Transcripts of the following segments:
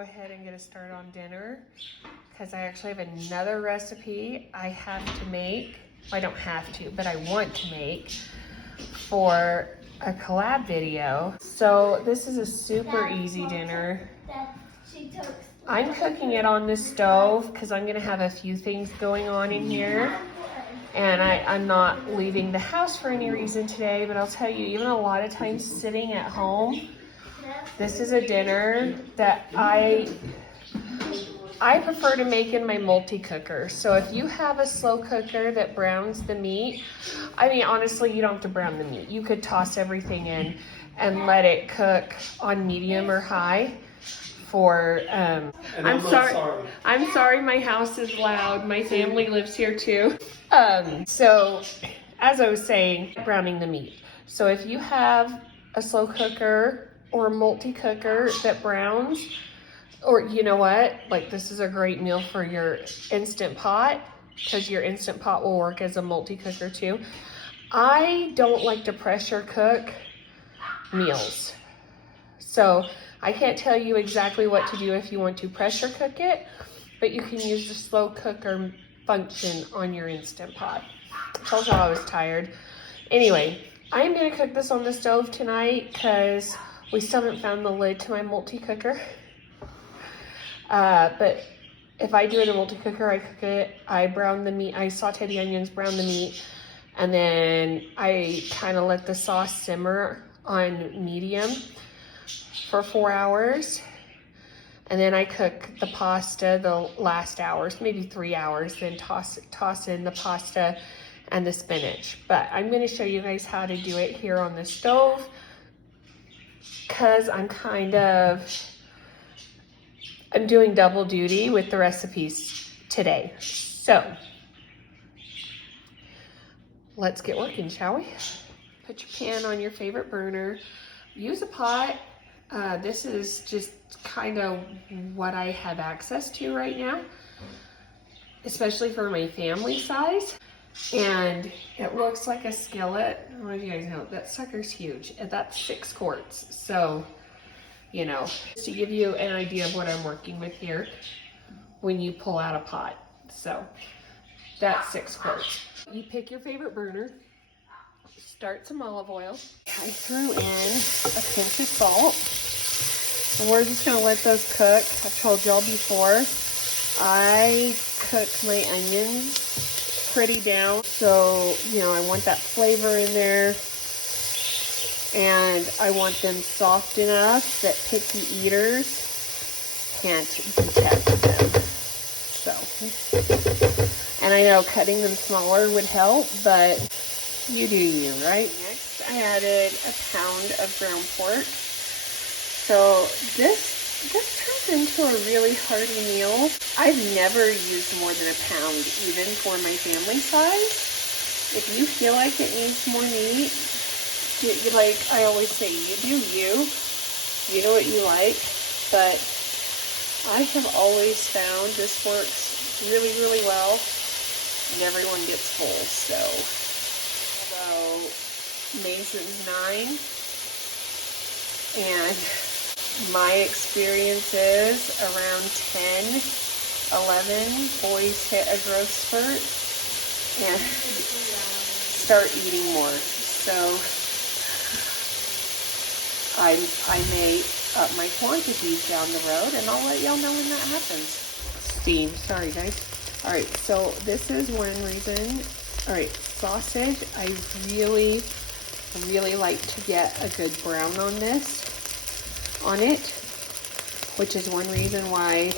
go ahead and get us started on dinner because I actually have another recipe I have to make. Well, I don't have to, but I want to make for a collab video. So this is a super easy dinner. I'm cooking it on the stove because I'm gonna have a few things going on in here. And I'm not leaving the house for any reason today, but I'll tell you, even a lot of times sitting at home, this is a dinner that I prefer to make in my multi-cooker. So if you have a slow cooker that browns the meat, I mean, honestly, you don't have to brown the meat. You could toss everything in and let it cook on medium or high for, I'm sorry my house is loud. My family lives here too. So as I was saying, browning the meat. So if you have a slow cooker or a multi-cooker that browns, or you know what, like this is a great meal for your Instant Pot because your Instant Pot will work as a multi-cooker too. I don't like to pressure cook meals. So I can't tell you exactly what to do if you want to pressure cook it, but you can use the slow cooker function on your Instant Pot. I told y'all I was tired. Anyway, I'm gonna cook this on the stove tonight because we still haven't found the lid to my multi-cooker. But if I do it in a multi-cooker, I cook it, I brown the meat, I saute the onions, brown the meat, and then I kind of let the sauce simmer on medium for 4 hours. And then I cook the pasta the last hours, maybe 3 hours, then toss in the pasta and the spinach. But I'm gonna show you guys how to do it here on the stove because I'm doing double duty with the recipes today. So let's get working, shall we? Put your pan on your favorite burner. Use a pot. This is just kind of what I have access to right now, especially for my family size. And it looks like a skillet. I don't know if you guys know, that sucker's huge. And that's 6 quarts. So, you know, just to give you an idea of what I'm working with here when you pull out a pot. So that's 6 quarts. You pick your favorite burner, start some olive oil. I threw in a pinch of salt. And we're just gonna let those cook. I've told y'all before, I cook my onions pretty down. So, you know, I want that flavor in there. And I want them soft enough that picky eaters can't detect them. So, and I know cutting them smaller would help, but you do you, right? Next, I added a pound of ground pork. So this turns into a really hearty meal. I've never used more than a pound, even for my family size. If you feel like it needs more meat, like I always say, you do you. You know what you like. But I have always found this works really, really well. And everyone gets full. So, although Mason's 9, and my experience is around 10, 11, boys hit a growth spurt and start eating more. So I may up my quantities down the road, and I'll let y'all know when that happens. Steam, sorry guys. All right, so this is one reason. All right, sausage, I really like to get a good brown on it, which is one reason why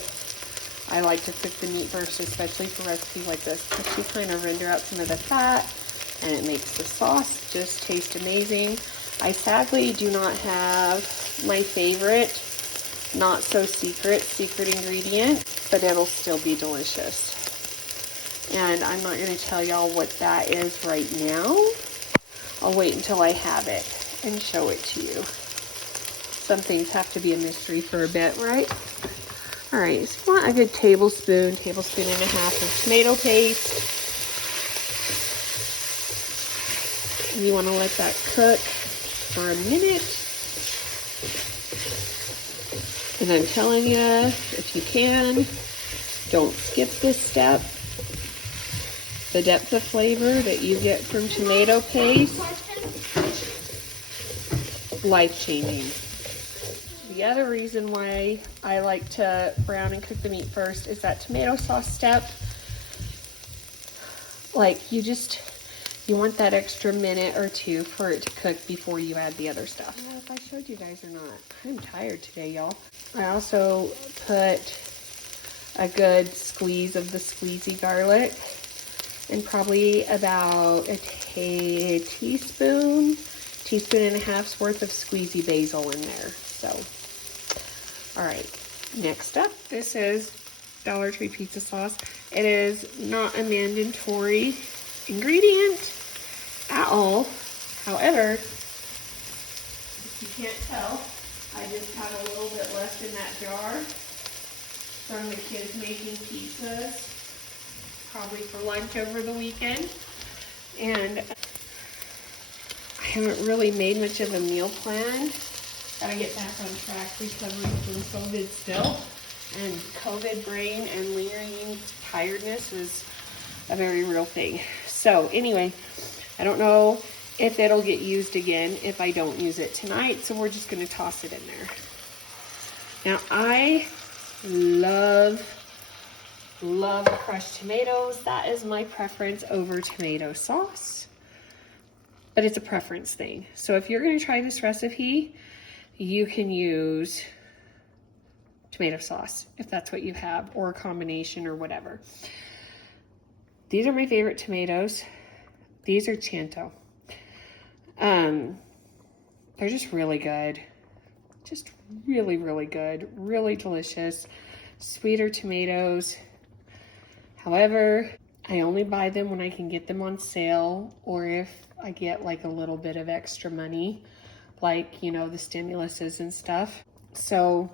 I like to cook the meat first, especially for recipes like this, because you kind of render out some of the fat, and it makes the sauce just taste amazing. I sadly do not have my favorite, not so secret ingredient, but it'll still be delicious. And I'm not going to tell y'all what that is right now. I'll wait until I have it and show it to you. Some things have to be a mystery for a bit, right? All right, so you want a good tablespoon and a half of tomato paste. You want to let that cook for a minute. And I'm telling you, if you can, don't skip this step. The depth of flavor that you get from tomato paste, life-changing. The other reason why I like to brown and cook the meat first is that tomato sauce step. Like, you want that extra minute or two for it to cook before you add the other stuff. I don't know if I showed you guys or not. I'm tired today, y'all. I also put a good squeeze of the squeezy garlic and probably about a teaspoon and a half's worth of squeezy basil in there. So, all right, next up, this is Dollar Tree pizza sauce. It is not a mandatory ingredient at all. However, if you can't tell, I just had a little bit left in that jar from the kids making pizzas, probably for lunch over the weekend. And I haven't really made much of a meal plan. Gotta get back on track recovering from COVID still. And COVID brain and lingering tiredness is a very real thing. So anyway, I don't know if it'll get used again if I don't use it tonight. So we're just gonna toss it in there. Now I love crushed tomatoes. That is my preference over tomato sauce. But it's a preference thing. So if you're gonna try this recipe, you can use tomato sauce if that's what you have, or a combination or whatever. These are my favorite tomatoes. These are Chanto. They're just really good. Just really, really good. Really delicious. Sweeter tomatoes. However, I only buy them when I can get them on sale, or if I get like a little bit of extra money, like, you know, the stimuluses and stuff. So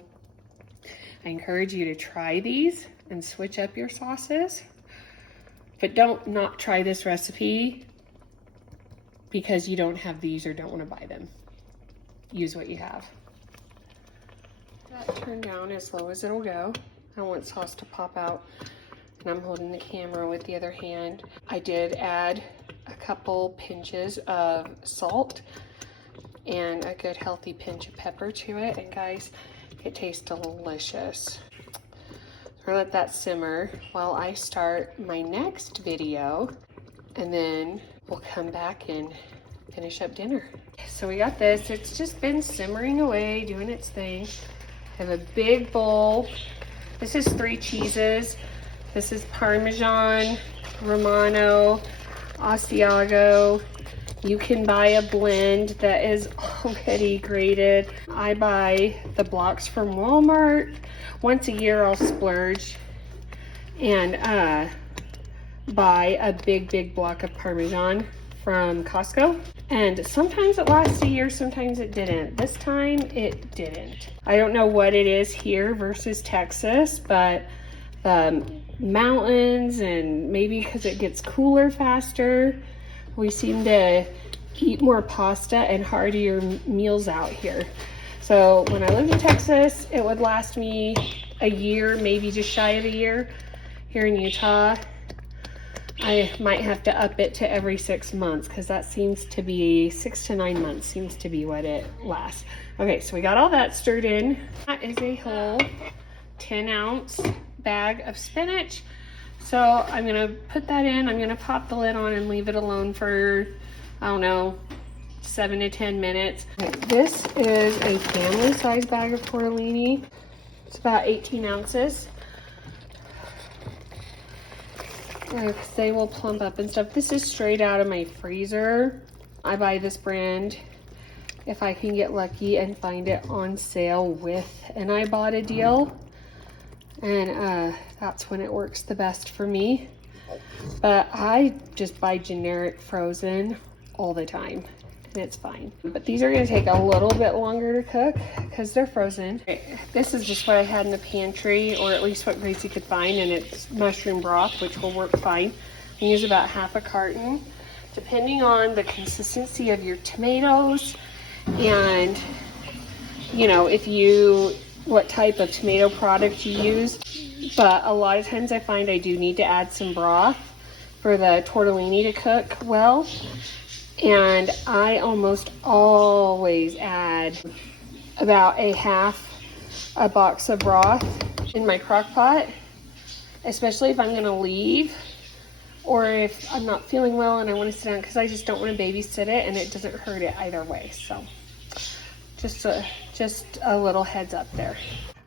I encourage you to try these and switch up your sauces, but don't not try this recipe because you don't have these or don't want to buy them. Use what you have. That turned down as low as it'll go. I want sauce to pop out, and I'm holding the camera with the other hand. I did add a couple pinches of salt and a good healthy pinch of pepper to it, and guys, it tastes delicious. So let that simmer while I start my next video, and then we'll come back and finish up dinner. So we got this. It's just been simmering away, doing its thing. I have a big bowl. This is 3 cheeses. This is Parmesan, Romano, Asiago. You can buy a blend that is already grated. I buy the blocks from Walmart. Once a year I'll splurge and buy a big block of Parmesan from Costco. And sometimes it lasts a year, sometimes it didn't. This time it didn't. I don't know what it is here versus Texas, but mountains, and maybe because it gets cooler faster, we seem to eat more pasta and heartier meals out here. So when I lived in Texas, it would last me a year, maybe just shy of a year. Here in Utah, I might have to up it to every 6 months, because that seems to be 6 to 9 months seems to be what it lasts. Okay, so we got all that stirred in. That is a whole 10-ounce bag of spinach. So I'm gonna put that in. I'm gonna pop the lid on and leave it alone for, I don't know, 7 to 10 minutes. This is a family size bag of tortellini. It's about 18 ounces. They will plump up and stuff. This is straight out of my freezer. I buy this brand if I can get lucky and find it on sale with an Ibotta deal. And that's when it works the best for me. But I just buy generic frozen all the time, and it's fine. But these are gonna take a little bit longer to cook because they're frozen. This is just what I had in the pantry, or at least what Gracie could find, and it's mushroom broth, which will work fine. I use about half a carton, depending on the consistency of your tomatoes, and you know, if you what type of tomato product you use, but a lot of times I find I do need to add some broth for the tortellini to cook well. And I almost always add about a half a box of broth in my crock pot, especially if I'm gonna leave or if I'm not feeling well and I want to sit down, because I just don't want to babysit it and it doesn't hurt it either way. So just a little heads up there.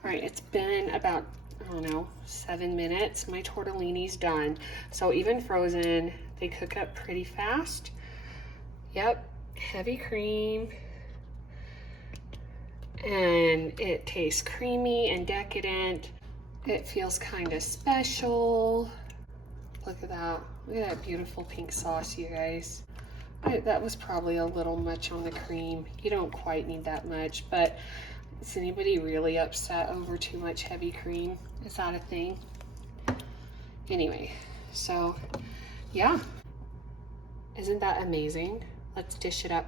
All right, it's been about, I don't know, 7 minutes. My tortellini's done. So even frozen, they cook up pretty fast. Yep, heavy cream. And it tastes creamy and decadent. It feels kind of special. Look at that. Look at that beautiful pink sauce, you guys. That was probably a little much on the cream. You don't quite need that much, but is anybody really upset over too much heavy cream? Is that a thing? Anyway, so yeah. Isn't that amazing? Let's dish it up.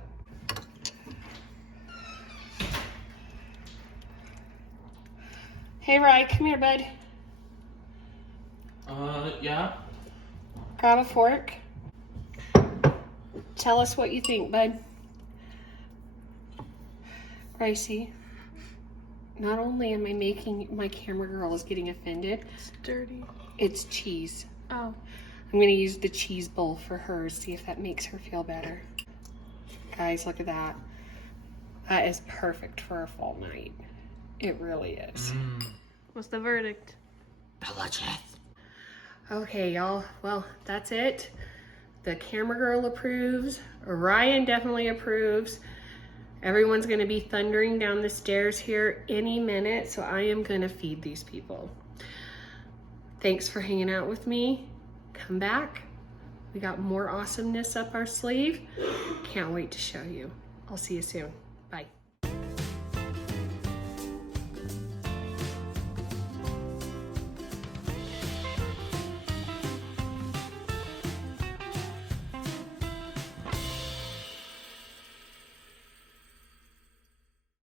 Hey, Rye, come here, bud. Yeah? Grab a fork. Tell us what you think, bud. Gracie, not only am I making my camera girl is getting offended. It's dirty. It's cheese. Oh. I'm gonna use the cheese bowl for her, see if that makes her feel better. Guys, look at that. That is perfect for a fall night. It really is. What's the verdict? Delicious. Okay, y'all. Well, that's it. The camera girl approves. Ryan definitely approves. Everyone's gonna be thundering down the stairs here any minute, so I am gonna feed these people. Thanks for hanging out with me. Come back. We got more awesomeness up our sleeve. Can't wait to show you. I'll see you soon.